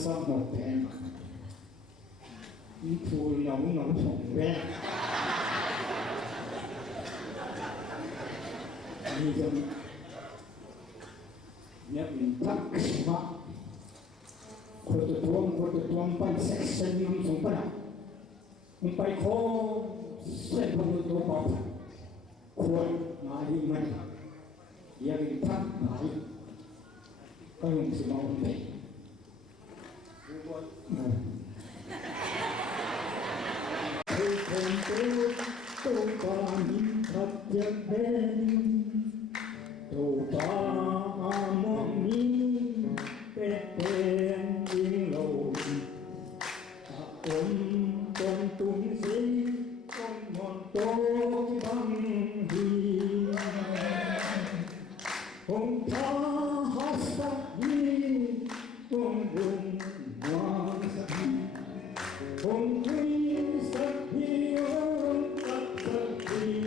sao một thèm thu nóng phồng ve như dân nhận thắc mắc khổ tự tuông pan section nung sung pa bay khô sẽ không được bảo khôn mà đi mình giờ thì thắc mãi có dùng sự mong muốn tu con thật chất bên tu ta mong ni bên bên yên lâu con tung gì con ngọn tô bằng đi ông ta hát sắc đi con đường ngoan sắc đi ông quý sắc đi ông thật sắc đi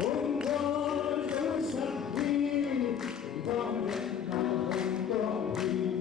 ông có dấu sắc đi vang lên nào không có đi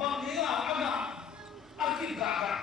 Bang dia agak akib gak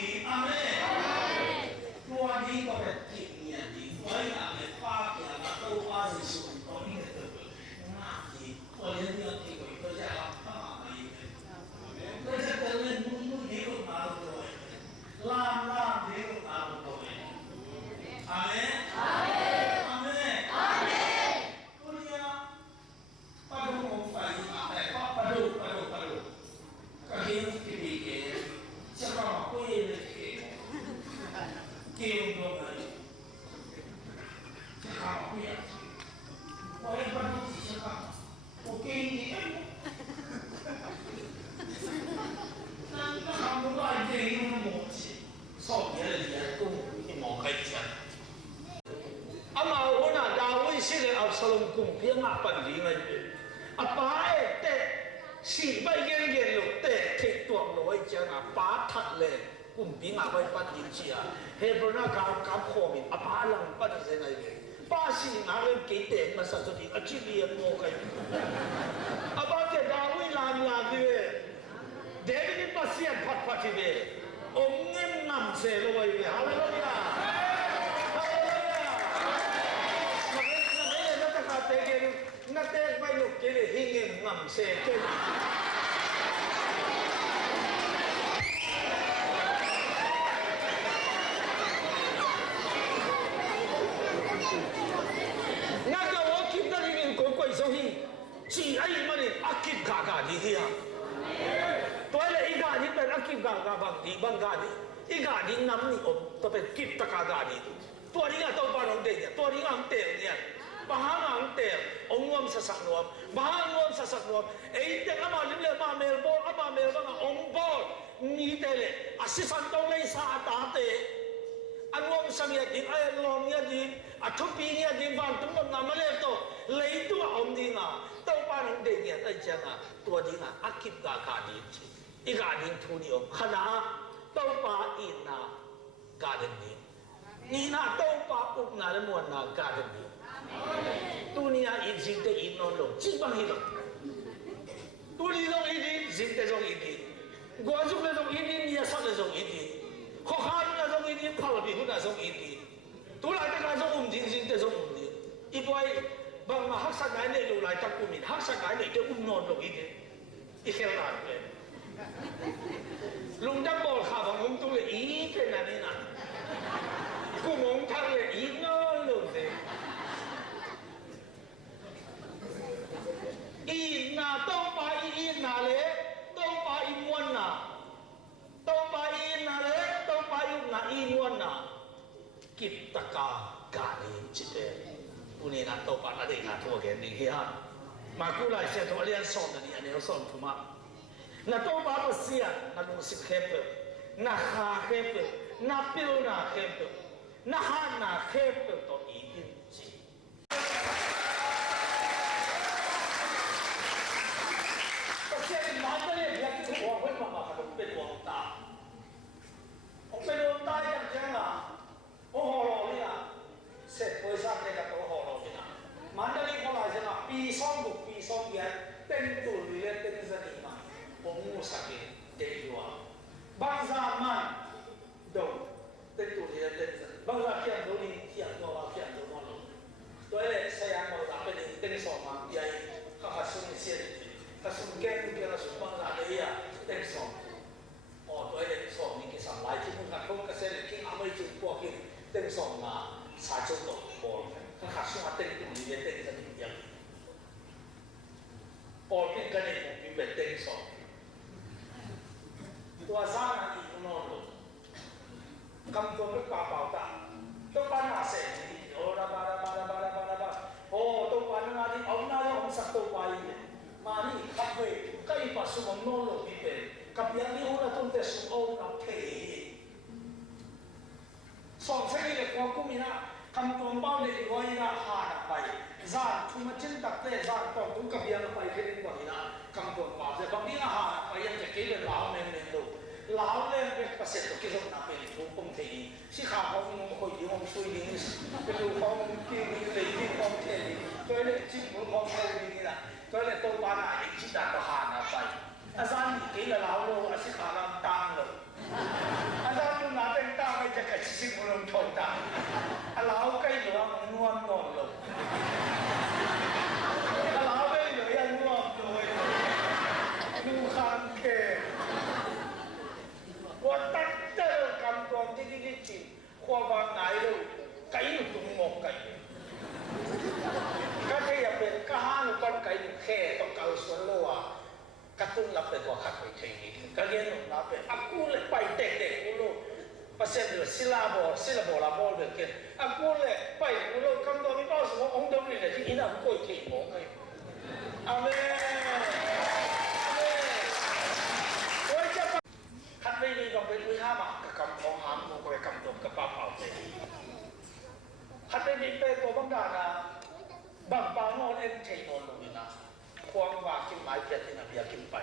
ดีอาเมนตัวนี้ก็เป็นที่เนี่ยดีไว้อะเป็นป้าเกี่ยวกับตัวป้าสิสุนตัวนี้น่าดีตัวนี้เนี่ยที่ก็ตัวจะรับข้าวมาอีกตัวจะเดินมุ่งดีก็มาตัวล่ามดีก็มาตัวอาเมนอาเมนอาเมนอาเมนตัวนี้ปลาดุกองไฟแต่ก็ปลาดุกก็เห็นที่ดีเก๋จะก็คุยเลยเกี่ยวกับอะไรจะข่าวคุยอะไรพอเห็นปลาดุกที่จะข่าวโอเคนี่นั่นก็ทำด้วยใจมันหมดสิสอบเยอะเลยกูที่มองใครจะอามาวันนั้นดาววิสิเลอับสลมกุมเพียงอ่ะปันดีไงอ่ะป้าเตะสีใบเงี้ยลูกเตะทิ้งตัวลอยจังอ่ะป้าทัดเลยกุมเพียงอ่ะใบปันดีเชียเฮบรนากับโคมิอ่ะป้าลังปันดีไงป้าสีงานเรื่องกิเตะมาสัตว์ดีอาชีพเรียนโมกันอ่ะป้าเตะดาววิลานดีเดวิดปัสเซียนพัดทีเดองเงินนำเสลอยฮาเลลูยานักเตะไม่ลุกเลยหิ้งเงินนำเสกนักเตะว่าคิดได้ยังไงก็กวยส่งหิ้งจีไอ้มันเนี่ยอักขิบกากาดีที่อ่ะตัวเลยอีกาที่เป็นอักขิบกากาบางทีบางกาที่อีกาที่น้ำนี่อมตัวเป็นกิบตะกากาดีตัวนี้ก็ต้องปานองเดียตัวนี้ก็เตะเนี่ยbahang ter ongwam sasak nuam bahang nuam sasak nuam teng ama limle ma melbol ama melbang ongbol ni tele asisan tong lei sa atate anwam samya ding ay lom ya ding athupi ya ding ban tum na male to lei tu om ding a to pa nong de ya tai chang a tua ding a akip ga ka di chi i ga ding thu ni om khana to pa ina ga den ni ni na to pa up na le mo na ga den ni dunia ini te inon lo, cibang hilang. Dunia dong ini, zinte dong ini. Gua juga dong ini, dia sana dong ini. Kokhan dong ini, palabi huna dong ini. Tulai te dong zinte dong ini. Ibu ay, bang mahak sa nai ne lo lai tak kumin, hak sa nai ne te non dong ini. Ikhiran le. Lung dam bol kha bang tu le i ke na ni na. Ku mong thang le inon lo te. Ina tông pa ina le tông pa imuan na tông pa ina le tông pa ina imuan na kita ka gani cite uni na tông pa ada ingat tu kan ni ha makulai saya tu alian son ni ane son cuma na tông pa pasian na musik hepe na ha hepe na pil na hepe na ha na hepe to idin ciเป็นดวงตาผมเป็นดวงตาอย่างเช่นล่ะโอ้โหนี่นะเสร็จบริษัทเนี่ยกับโอ้โหนี่นะมันจะรีบเข้ามาใช่ไหมปีสองบุกปีสองเดือนเต็มตัวเลยเต็มสนิทมาผมงูสักเต็มตัวบางสามันโดนเต็มตัวเลยเต็มสนิทบางสาเขียนตัวนี้เขียนตัวเราเขียนตัวนั้นตัวเล็กสยามเราเป็นเต็มสองมาใหญ่ข้าศึกเสียข้าศึกแก่ที่เราสุดบางสาเลยเต็มสองอ๋อตัวเล็กสองนี่กิสังไลที่มึงขัดเขากระเซ็นกินอเมริกันพวกกินเต็มสองมาสายจุดตกบอลข้าขัดสู้มาเต็มตัวนี้เต็มสนิทยังบอลกินกันเองมีเป็นเต็มสองตัวซ่าอีกนอนลงคำตัวไม่ป่าเปล่าตาต้องปัญหาเสร็จโอ้ระบาโอ้ต้องปัญหาที่เอาหน้าเราของสักตัวไปมานี่ขับไปใกล้ปัสสาวะนอนลงที่เป็นกับอย่างนี้เราต้องแต่สุขเอาหนักเทสองเส้นนี้ความกุ้มินะคำตัวเบาในร้อยนะหาไปจานทุ่มจิ้นตักเตะจานต้องตุ้งกับอย่างไปแค่นี้ก่อนนะคำตัวเบาแต่บางทีนะหาไปยังจะกินเป็นเหล้าเมนดูเหล้าเล่นเป็นเกษตรกิจกรรมเป็นทุกคนที่สิขาเขามึงคอยดีมึงช่วยดีเป็นดูเขามึงกินเลยที่เขาเทดีตัวเล็กจิ้มมึงเขาเทดีนะตัวเล็กตัวปานาอีกชิ้นดักหาไปอาจารย์กินเหล้าโลอาศิขาลำตังเลยอาจารย์ ทองตาเราใกล้เหลือนวลนอนลงเราใกล้เหลือยังนวลเลยดูข้างแก่ว่าตั้งเจอกำกองที่ที่จริงความว่าไหนเลยไก่อยู่ตรงงอกไก่ก็แค่อยากเป็นก้านก้อนไก่แค่ต้องเกาสวนโลวกระตุ้นรับเป็นว่าขัดไปเทียงก็เรียนหนุ่มรับเป็นakuเลยไปเด็กๆกูโลภาษาเดือดศิลาบอลาบอลเด็กๆakuเลยไปกูโลคำตอบนี้ก็สมมติองค์ดำเนี่ยที่อินทร์กูเทียงมองไงอาเมนขัดไม่ดีต้องเป็นวิหารกับคำของหางกูไปคำตอบกับป้าเผาเลยขัดไม่ดีเป็นตัวบังดานะบางปางอนเอ็นเทนอนลงนี่นะความว่ากินไม้เพียรที่นับยากินไป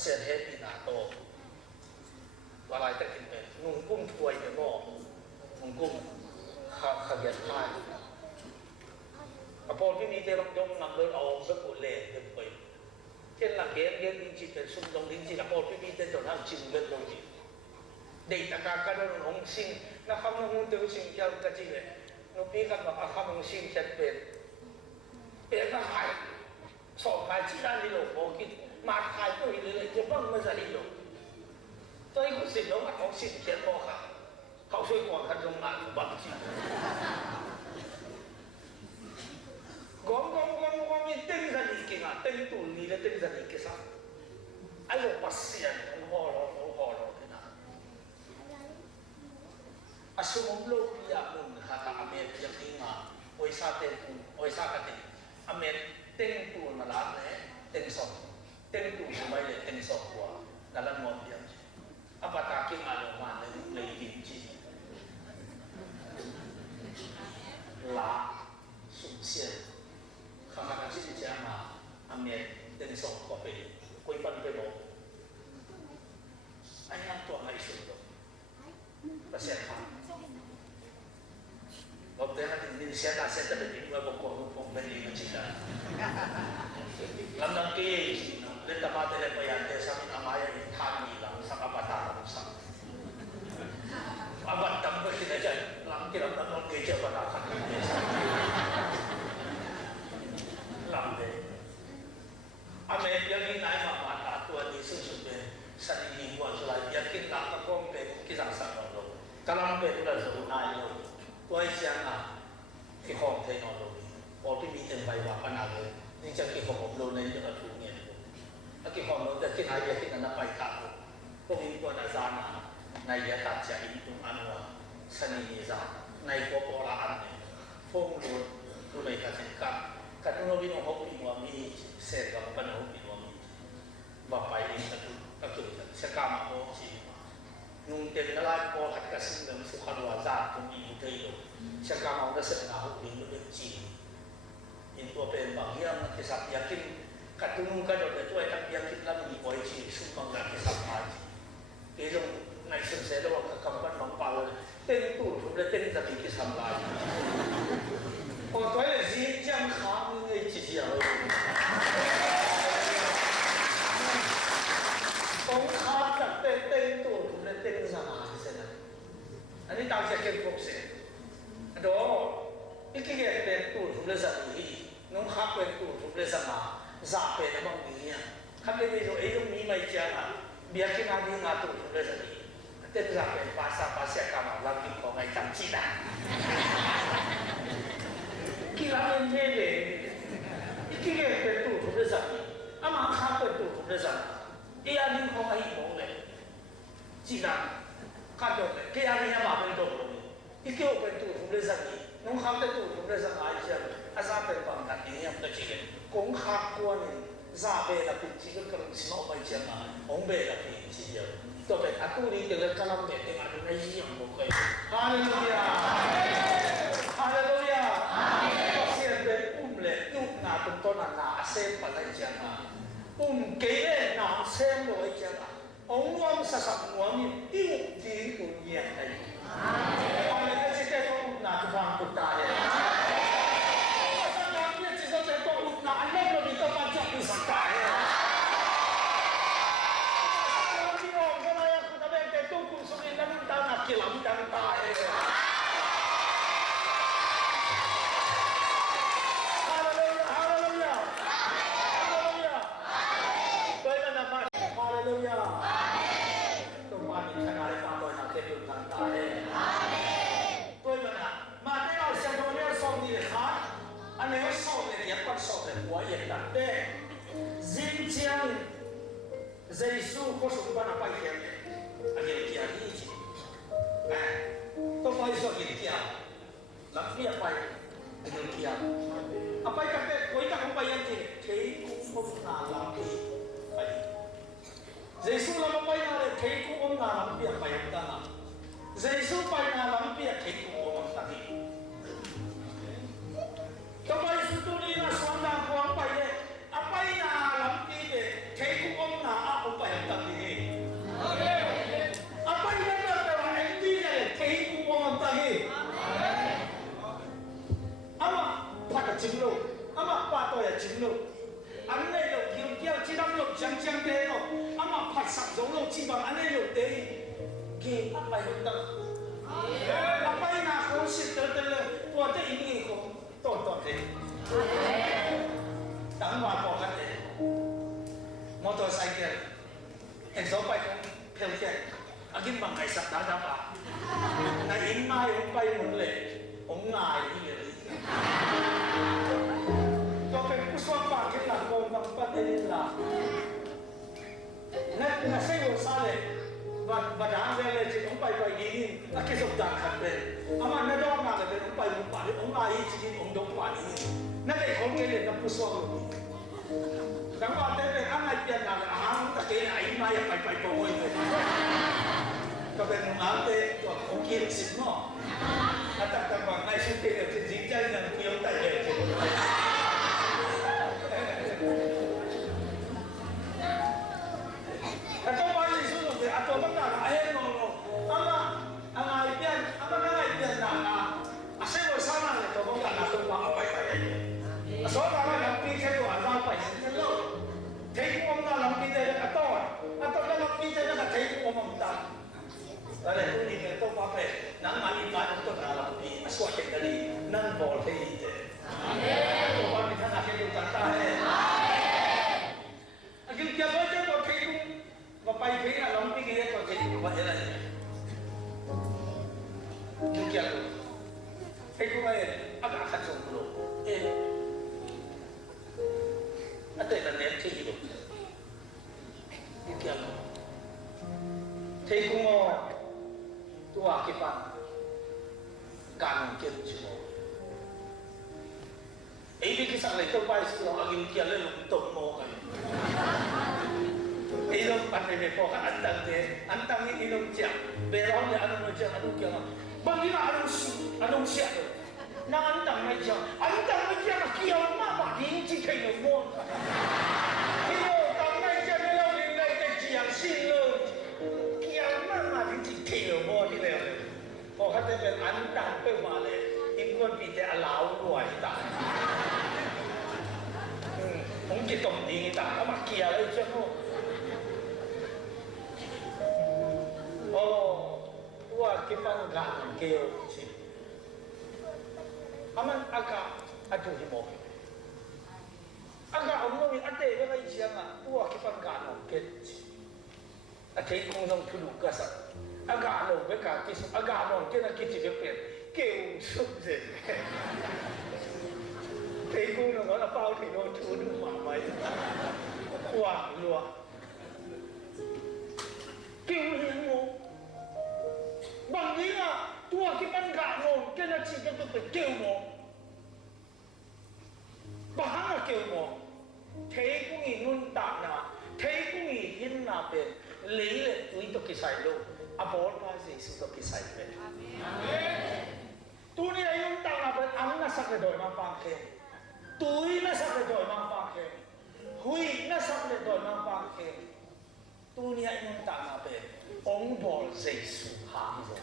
เสียเฮ็ดนี่นาโตว่าอะไรแต่กินเป็นนุ่งกุ้งถวยเนี่ยก็นุ่งกุ้งขยันมากพอที่นี่จะยงนำเดินเอาสักคนเล่เดินไปเช่นหลังเลี้ยงจริงๆเป็นสุ่มตรงนี้จริงๆพอที่นี่จะจนทำชิมเดินลงจริงเด็กตะการกันลงซิงนักคำนวณตัวซิงเจ้ากระจิเลยนุ่มพี่กันบอกคำนวณซิงจะเป็นนักขายสอบขายที่ร้านนี้หลงโมกินมาขายตัวนี้เลยจะบ้างไม่ใช่หรอกตัวนี้คุณสิบแล้วมันของสิบเขียนบอกค่ะเขาช่วยก่อนคันลงงานบางทีกองมีเต็งสันนิษฐานเต็งตูนี่และเต็งสันนิษฐานไอ้เราปัสเซียนของฮอลล์ที่นั่นอาสมุนโลกียามุนฮะถ้าอเมริกาที่งาโอยซาเต็งโอยซากันเต็งอเมริกเต็งตูมาล้านเนี่ยเต็งสองเต็งตูทำไมเลยเต็งสองกว่าdalam mobil apa taking alaman lagi tinggi la sukses kakak kasih jama amir dan sok kopi koi pan pebo ayam tua ngai sudah pasien kan waktu yang ini saya tapi ini gua pokok beli macam lamang kis dan tempat telepayan desa min amaya kami lang sa kapataran sa abad tambah kita jadi lang kiram ng gereja patakan desa lang de ame yang inay mamata tuan Yesus sudah sarili buat selain yakin lang na kompe kisang sa nolo kalampe udah sunay lo tuai siang na kikong teknologi o pimitin baywa panalo ni siya kikong lo na yung atungin Aki hono da kin ayah kita nak baik aku. Kami pun ada zana, naya tak jadi itu anwa seni nizam, naya poporaan ni. Fong lu naya kasih kam. Kan lu bino hobi wami serga pan hobi wami. Bapak ini satu sekam aku sih. Nung tengalai pol kat kasih dalam suka luazat kami itu itu. Sekam aku sedang hobi lu benci. Itu apa yang bagian kisah yakin katunong ka doon, ito ay tagyakit lang ni Boy si sumpang laki sa pati. Kaya yung naisunselo ang kakampan ng pawal, tentu, sudah tentu sa kisam lagi. O, ito ay ziyang kami ngay chisiyaw. Kung katak tentu, sudah tentu sa mga. Ano yung tawag siya kinpokse? Ado, ikigit tentu, sudah sa ihi. Nung kapwentu, sudah sa mga. Zape na bang niya. Kami dito ay yung mimay siya nga. Biyakin natin nga ito sudah sa niya. At ito zape, pasa-pasya ka maglaging ko ngay tamsina. Kilangin nila. Ikigay ito sudah sa niya. Ang mga kapwa ito sudah sa niya. Iyanin ko ngay mo nga. Sina. Kadong. Kaya niya mabay ito mo. Ikiyo ito sudah sa niya. Nung kapwa ito sudah sa niya. Asape pang natin niya. Kung hakwa ni zabe na pinci ko kung sino ba siya nga ombe na pinci niya. To bet ako rin talaga kalam bet ng ano na iyang bukay. Hallelujah. Hallelujah. Kasi bet umle yung natin to na asem pala siya nga. Kaya na asem lo siya nga. Ang wam sa sakmuamin yung din ko niya tayo. Amen. Kasi tayo natin bang tayo. Kalau กิลำดังตายฮาเลลูยาฮาเลลูยาฮาเลลูยาด้วยกันนะฮาเลลูยาตัวมามีขนาดปาตัวนักเทพดังตายด้วยกันนะมาได้เอาเสียงตัวนี้ส่งดีเลยครับอันนี้ส่งเลยยังปัดส่งเลยหัวเย็นดังเด้จินเจียงเจสุก็สุภาพนักไปเขียนอันนี้เขียนนี่จริงต้องไปส่งกินเขียนหลังเรียกไปอันนี้เขียนเอาไปกันเป็นไว้กับผมไปยังจริงเที่คุ้มนาลำปีไปเจสุลำไปนาเลยที่คุ้มนาลำปีไปยังกันนะเจสุไปนาลำปีที่คุ้มนาทีต้องไปสุดที่น่าสนใจกว่าไปเลยapa ina lampi de keku omna a upa yang tadi apa ina berapa enti de keku omna tadi ama pada jimlo ama pato ya jimlo anne lo kiu jidam lo jang jang de lo ama pat sak zong lo jibang anne lo de ki apa yang tadi apa ina kau sit tertele tua de ini kau tonton deตั้งว่าบอกกันเลยมอเตอร์ไซค์เห็นสองไปของเพลเจอากินบางไก่สักดาดาบะนายอินมาอยู่ไปหมดเลยผมง่ายที่เลยก็เป็นผู้สมัครที่หลักโกงบางประเด็นละนั่นเสียงสาเลยบัดางเลยที่ผมไปกินอากินสมดังขัดเป็นอามันไม่ต้องมาเลยเป็นผมไปมุป่าผมง่ายจริงผมดงป่านี้นั่นเองของเกลียดกับผู้สมัครดังว่าแต่เป็นอะไรเปลี่ยนอะไรอาหารตะเกียงไอ้มาอย่าไปโปรยเลยก็เป็นอาเตะตัวของกินสิบหม้ออาจารย์กำลังในชุดเดียวจริงๆใจนั่งเกี่ยวแต่เดียวจริงแต่ต้องไปสุดเลยอาตัวมันต่างไอ้โน่อะไรเปลี่ยนอะไรเปลี่ยนหนักอาเซโรซ่าเนี่ยตัวมันต่างตัวมันเอาไปสอนอะไรลำปีแค่ตัวเราไปนั่นโลกเทคุอมนาลำปีเดียวกันต่อแล้วลำปีเดียวกันเทคุอมตาอะไรพวกนี้เป็นตัวป้าเป็ดนั่งมาอินมาตัวนาลำปีสวัสดิ์กันดีนั่นบอลเทียตัวป้ามีขนาดที่ดูต่างตาเลยอากิลเกี่ยวกับเจ้าตัวเทคุว่าไปเพียงลำปีกี่เดือนตัวเทคุว่าอะไรดูเกี่ยวกับเทคุว่าอากาศขัดสมบูรณ์ada yang nanti hidup, itu yang tekungo tua kipan kan kerja. Ini kisah itu pas itu agin kia le untuk mau kan. Ini pandai mepoka antang ini jam, berang le anu jam anu kia. Bagaimana anu siapa? Nang antang macam kia mama dinci kayu mon. Kia tang macam lo dinai kejiang silo. Kia mama dinci kayu mon ni le. Kau kata ben antang pemale, ingkon pite alau luai tak. Mungkin tom ding tak, ama kia le cakap. Oh, wah kipan gan keo si. Aman agak aduh himo. Agak umum ada yang lain siapa? Tua kipan kano ket. Ada yang kong puluh kasar. Agak anu mereka kisah agak anu kita kita jepit. Keu sukses. Tekung nong apa au tino tudu mamai. Kuang luar. Keu himo. Bangina tua kipan kano kita cakap tu keu mo. Bahang keu mo. Tekung inun tak na. Tekung in na pen. Lele tu itu kisah lo. Abol pasti sudah kisah pen. Tu ni ayun tak na pen. Ang nasak le doi mang pangke. Tui nasak le doi mang pangke. Hui nasak le doi mang pangke. Tu ni ayun tak na pen. Ong bol Yesus hang zo.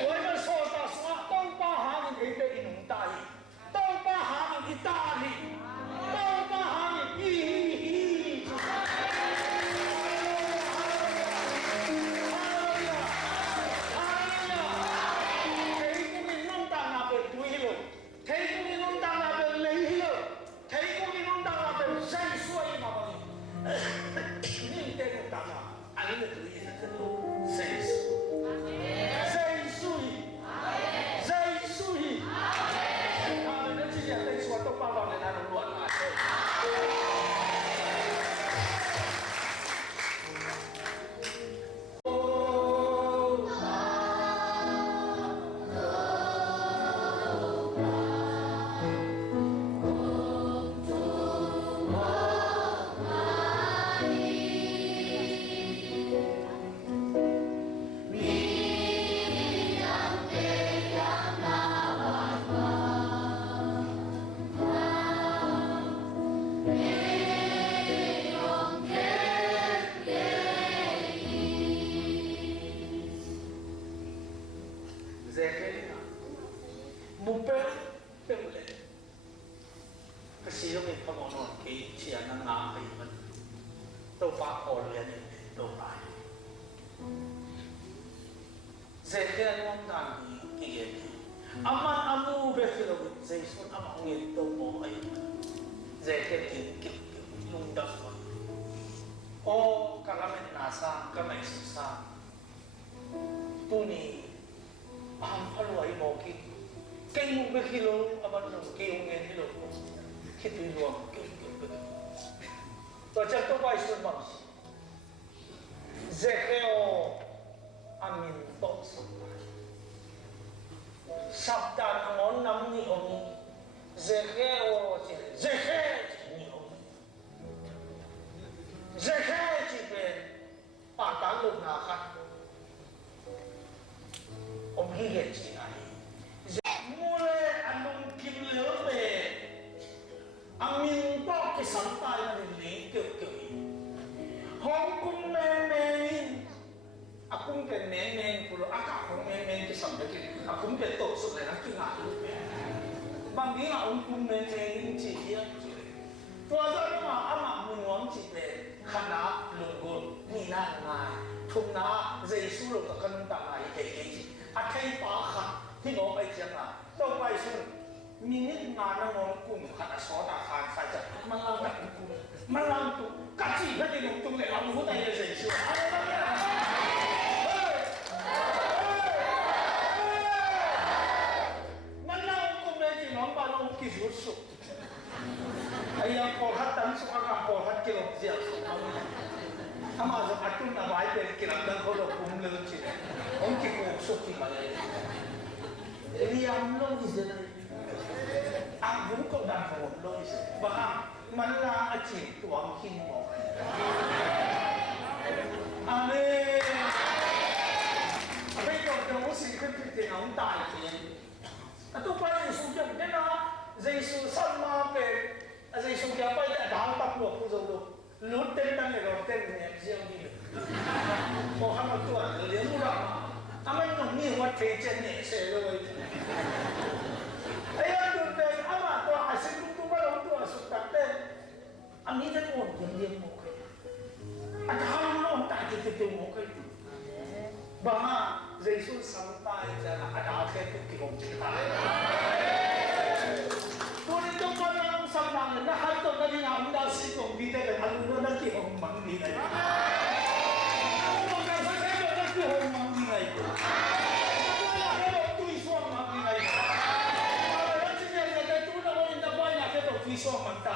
Tôi mà so ta xóa tông ba hàng thì thấy inung tai. Tông ba hàng thì Italy. Tông ba hàng thì bumper pemule kasi yung ipamonon kay siya nang nakakaiman to pa all yan to pa Zeke ang nang kiyen aman amu bekilo Jason amang ito mo ay Zeke kip yung dapat o karamen nasa kamay sa tuni ang paluay mo ki kay mo bekilo aman no kay yung hilo ko kiti luang kay to chato pa isun bang Zekeo amin to sabda namon namni oni Zekeo Zeke ni oni Zeke chipen patalog na ka omhiget si ay mule anong kimleope ang minto kisantay na nilin kyo-kyo Hong Kong men akong ken men pulo akong men kisantay akong ken to so na kinga banggi nga Hong Kong men chi ya to sa ma ama munwang chi pe khana lunggon ni na nga thum na Jesu lo ka kan ta ai ke ke a thai pa kha thi no pai chiang a to pai sun minit ma na ngom kum khana so ta khan sa cha malang ta kum malang tu ka chi ba de ngom tung le am hu ta ye Jesu malang kum le ji ngom ba lo ki su su ai yang ko hat tan su ka ko hat ki lo sia su ama zo atun na bai pe ki lam dan ko lo kum le chi on ki ko su ki ma le Liam lo di sana. Ang buko dan ko lo di sana. Baka manla achi tuang kin mo. Amen. Abay ko da mo si ko tin ang dai tin. Ato pa ni su jam na Jesu san ma pe. A Jesu kya pa da dang tak lo pu zo lo. Lut ten tan le ro ten ne jiang ni. Ko ha ma tu a le mu ra. Aman no ni wa te chen ne se lo wai. Ayan doon tayo, ama, to asin kung tumalong to asuktak tayo. Aminan mo, hindi mo kayo. At halang mo, takititin mo kayo. Baka, Jesus, samantay dyan, at akit kung kikong tayo. Tulit yung panang samang, nahalto na rin ang nasi kong bita ng aluno ng kikong manginay. Ang mga sasaya ng kikong manginay ko. Viso ang magta